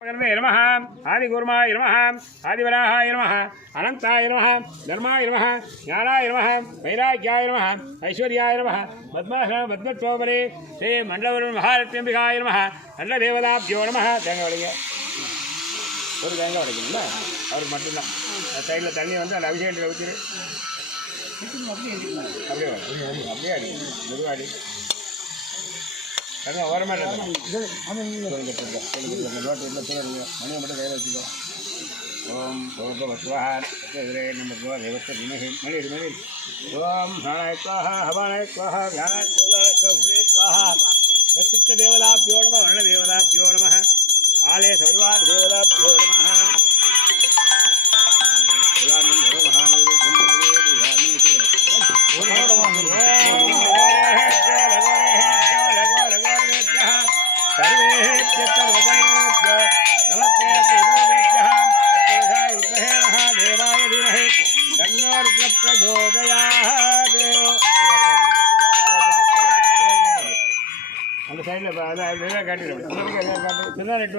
नमः आदिगुरुमाय नमः आदिवराहाय नमः अनंताय नमः धर्माय नमः ज्ञानाय नमः वैराग्याय नमः ऐश्वर्याय नमः पद्मत्वोपरि श्री मंडलवरुण महारत्नंबिकाय नमः अन्नदेवताभ्यो नमः தேங்காய் ஒரு தேங்காய் உடைக்கணும்ல அவருக்கு மட்டும்தான் சைடில் தண்ணி வந்து அந்த அபிஷேகத்தில் ஊற்றிடு அப்படியே அப்படியே அடி மெதுவாக அடி அது ஓரமாக மணியை மட்டும் கையில் வச்சுக்கோ ஓம் भगवत्वाहारे नमो देवस्वधीमहि मणि मणि ओम प्राणाय स्वाहा हवानाय स्वाहा ध्यानाय स्वाहा सत्चित्तदेवताभ्यो नमः वर्णदेवताभ्यो नमः आलय सविवार देवताभ्यो नमः அந்த சைடில் காட்டிடுறோம்